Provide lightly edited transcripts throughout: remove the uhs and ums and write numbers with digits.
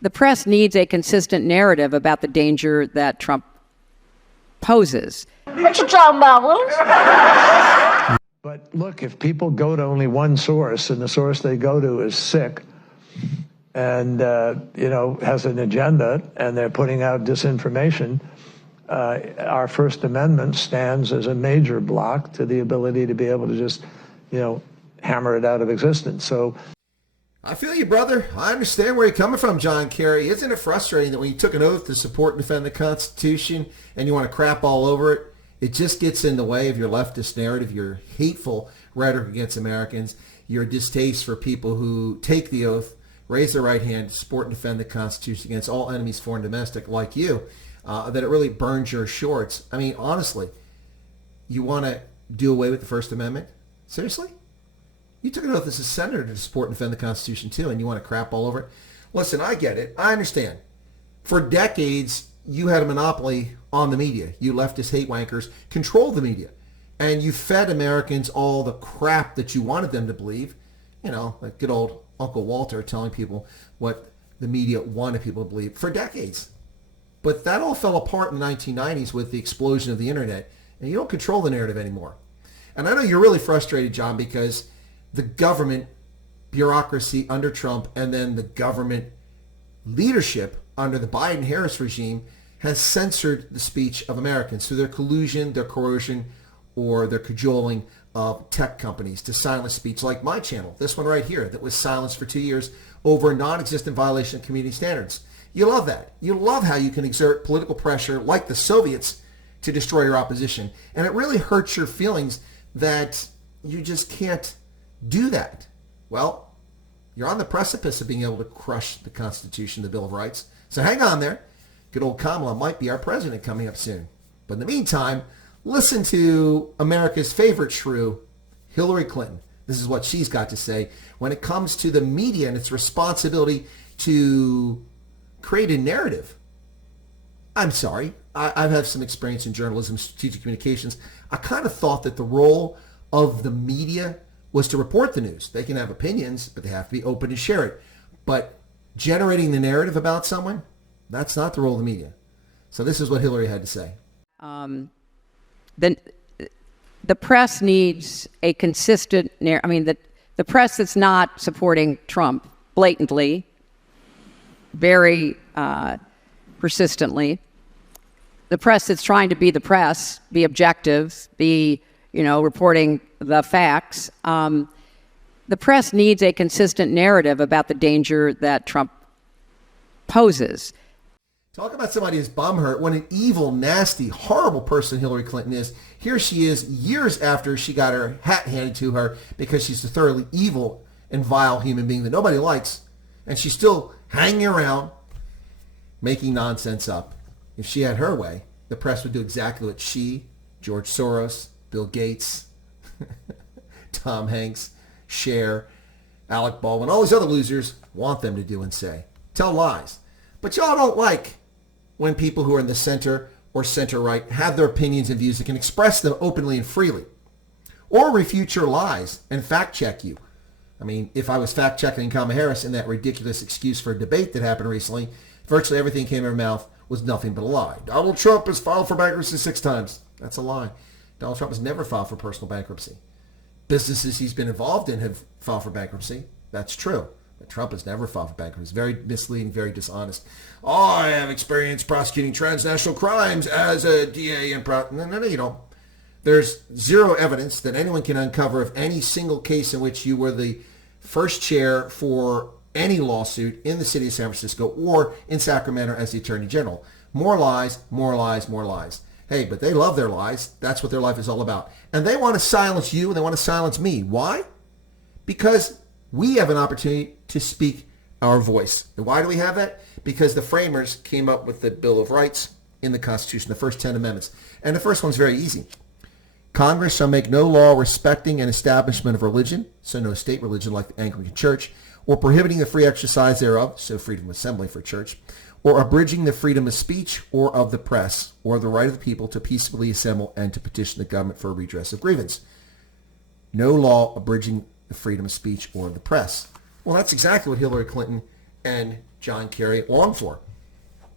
the press needs a consistent narrative about the danger that Trump poses. What you talking about, Willis? But look, if people go to only one source and the source they go to is sick and, has an agenda and they're putting out disinformation, our First Amendment stands as a major block to the ability to be able to just, hammer it out of existence. So I feel you, brother. I understand where you're coming from, John Kerry. Isn't it frustrating that when you took an oath to support and defend the Constitution and you want to crap all over it, it just gets in the way of your leftist narrative, your hateful rhetoric against Americans, your distaste for people who take the oath, raise their right hand to support and defend the Constitution against all enemies, foreign and domestic, like you, that it really burns your shorts. I mean, honestly, you want to do away with the First Amendment? Seriously? You took an oath as a senator to support and defend the Constitution too, and you want to crap all over it? Listen, I get it. I understand. For decades, you had a monopoly on the media. You leftist hate wankers controlled the media. And you fed Americans all the crap that you wanted them to believe. Like good old Uncle Walter telling people what the media wanted people to believe for decades. But that all fell apart in the 1990s with the explosion of the internet. And you don't control the narrative anymore. And I know you're really frustrated, John, because the government bureaucracy under Trump and then the government leadership under the Biden-Harris regime has censored the speech of Americans through their collusion, their coercion, or their cajoling of tech companies to silence speech like my channel, this one right here, that was silenced for 2 years over a non-existent violation of community standards. You love that. You love how you can exert political pressure like the Soviets to destroy your opposition. And it really hurts your feelings that you just can't do that. Well, you're on the precipice of being able to crush the Constitution, the Bill of Rights. So hang on there. Good old Kamala might be our president coming up soon. But in the meantime, listen to America's favorite shrew, Hillary Clinton. This is what she's got to say when it comes to the media and its responsibility to create a narrative. I'm sorry. I've had some experience in journalism, strategic communications. I kind of thought that the role of the media was to report the news. They can have opinions, but they have to be open to share it. But generating the narrative about someone, that's not the role of the media. So this is what Hillary had to say. The press needs a consistent narrative. The press that's not supporting Trump blatantly, very persistently, the press that's trying to be the press, be objective, be reporting the facts. The press needs a consistent narrative about the danger that Trump poses. Talk about somebody who's bum hurt. What an evil, nasty, horrible person Hillary Clinton is. Here she is years after she got her hat handed to her because she's a thoroughly evil and vile human being that nobody likes. And she's still hanging around making nonsense up. If she had her way, the press would do exactly what she, George Soros, Bill Gates, Tom Hanks, Cher, Alec Baldwin, all these other losers want them to do and say. Tell lies. But y'all don't like when people who are in the center or center-right have their opinions and views that can express them openly and freely. Or refute your lies and fact-check you. I mean, if I was fact-checking Kamala Harris in that ridiculous excuse for a debate that happened recently, virtually everything that came in her mouth was nothing but a lie. Donald Trump has filed for bankruptcy 6 times. That's a lie. Donald Trump has never filed for personal bankruptcy. Businesses he's been involved in have filed for bankruptcy. That's true. But Trump has never filed for bankruptcy. It's very misleading, very dishonest. Oh, I have experience prosecuting transnational crimes as a DA and no, you don't. There's zero evidence that anyone can uncover of any single case in which you were the first chair for any lawsuit in the city of San Francisco or in Sacramento as the Attorney General. More lies, more lies, more lies. Hey, but they love their lies. That's what their life is all about. And they want to silence you and they want to silence me. Why? Because we have an opportunity to speak our voice. And why do we have that? Because the framers came up with the Bill of Rights in the Constitution, the first 10 amendments. And the first one's very easy. Congress shall make no law respecting an establishment of religion, so no state religion like the Anglican Church, or prohibiting the free exercise thereof, so freedom of assembly for church, or abridging the freedom of speech or of the press, or the right of the people to peaceably assemble and to petition the government for a redress of grievance. No law abridging the freedom of speech or of the press. Well, that's exactly what Hillary Clinton and John Kerry long for.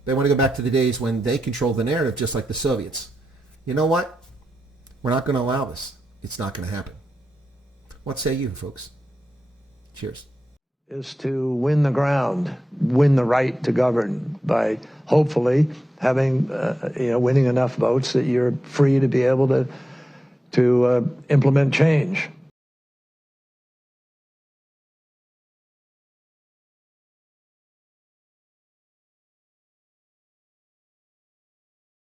They want to go back to the days when they controlled the narrative just like the Soviets. You know what? We're not going to allow this. It's not going to happen. What say you, folks? Cheers. Is to win the ground, win the right to govern by hopefully having, winning enough votes that you're free to be able to implement change.